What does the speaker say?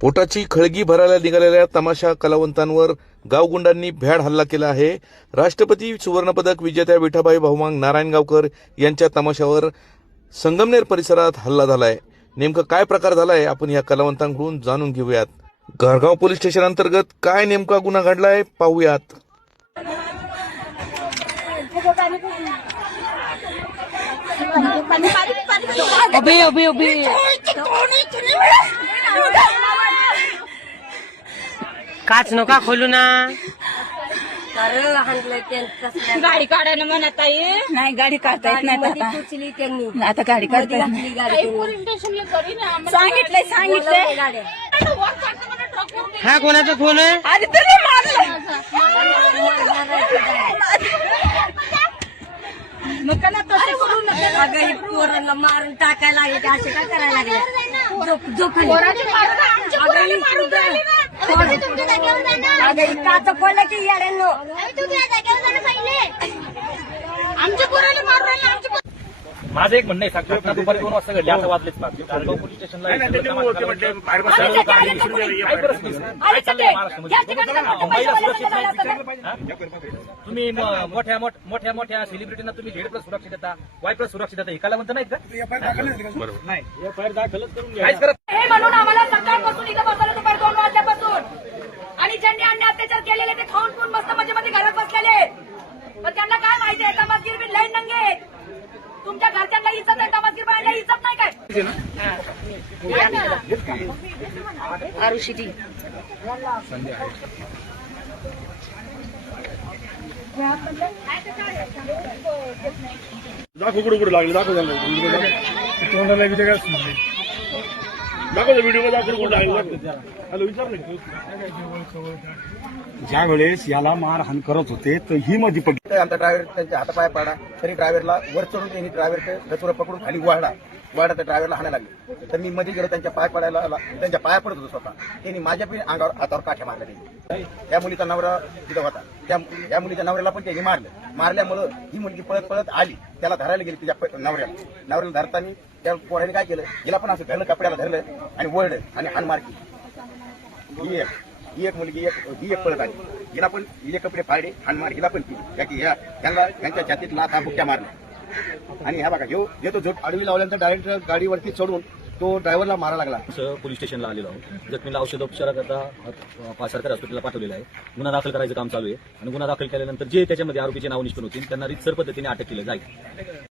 पोटाची खळगी भरायला निघालेल्या तमाशा कलावंतांवर गावगुंडांनी भ्याड हल्ला केला आहे। राष्ट्रपती सुवर्णपदक विजेत्या विठाबाई बहुमांग नारायणगावकर यांच्या तमाशावर संगमनेर परिसरात हल्ला झालाय। नेमकं काय प्रकार झालाय आपण या कलावंतांकडून जाणून घेऊयात। घरगाव पोलीस स्टेशन अंतर्गत काय नेमका गुन्हा घडलाय पाहूयात। अबे अबे अबे काच नका खोलू ना। गाडी काढायला म्हणत आहे। नाही गाडी काढता येत नाही आता. आता गाडी काढता येत नाही. सांगितलंय हा कोणाचा फोन आहे? आधी तरी मारलं. नका तसं करू नका। अगं, पोरांना मारून टाकायला लागले असे काय करायला लागले? काच पडलं की येड्यांनो. आमच्या पोराला मारून राहिले आमच्या माझं एक म्हणणं आहे, घटना दुपारी 2 वाजता घडली, आता वाजलेच 5. घरगाव पोलीस स्टेशनला तुम्ही मोठ्या मोठ्या सेलिब्रिटींना तुम्ही झेड+ सुरक्षा देता, Y+ सुरक्षा देता, हे कलावंत नाहीत का? नाही, एफआयआर दाखलच करून घ्या. काहीच करत हे म्हणून आम्हाला सकाळपासून इथं बसवलं दुपारी 2 वाजल्यापासून, आणि ज्यांनी अन्य अत्याचार केलेले ते खाऊन पिऊन मस्त मजेमध्ये घरात बसलेले, पण त्यांना काय माहिती आहे तमासगीर बी लई नंगे आहेत. तुमच्या घरच्यांना इज्जत आहे, तमासगीर बाळांना इज्जत नाही काय? आरुषी दाखव कुठे लागले, दाखव व्हिडिओ दाखव कुठे लागले. हॅलो, विचारलं ज्या वेळेस याला मारहाण करत होते तर ही मध्ये पडली. आमचा ड्रायव्हर त्यांच्या हातापाय पडला, तरी ड्रायव्हरला वर चढून त्यांनी ड्रायव्हरचे गचुरा पकडून खाली वाढला त्या ड्रायव्हरला हाणायला लागले. तर मी मध्ये गेलो, त्यांच्या पाय पडायला त्यांच्या पाया पडत होतो स्वतः. त्यांनी माझ्या पण अंगावर हातावर काठ्या मारल्या. त्यांनी त्या मुलीचा नवरा तिथं होता, त्या मुलीच्या नवऱ्याला पण त्यांनी मारल्यामुळं ही मुलगी पळत पळत आली, त्याला धरायला गेली. तिच्या नवऱ्याला धरताना त्या पोराने काय केलं, हिला पण असं धरलं, कपड्याला धरलं आणि वळलं आणि हाणमार केली. ही एक मुलगी ही एक पळत आली, हिला पण हिचे कपडे फाडले, हाणमार हिला पण केली. त्यांच्या छातीत लाथा बुक्क्या मारल्या. आणि ह्या बघा, जो झोप आडवी लावल्यानंतर डायरेक्ट गाडीवरती चढून तो ड्रायव्हरला मारा लागला. पोलीस स्टेशनला आलेलो आहोत. जखमीला औषधोपचाराकरता सरकारी हॉस्पिटलला पाठवलेलं आहे. गुन्हा दाखल करायचं काम चालू आहे आणि गुन्हा दाखल केल्यानंतर जे त्याच्यामध्ये आरोपीचे नाव निष्पन्न होतील त्यांना रीतसर पद्धतीने अटक केलं जाईल.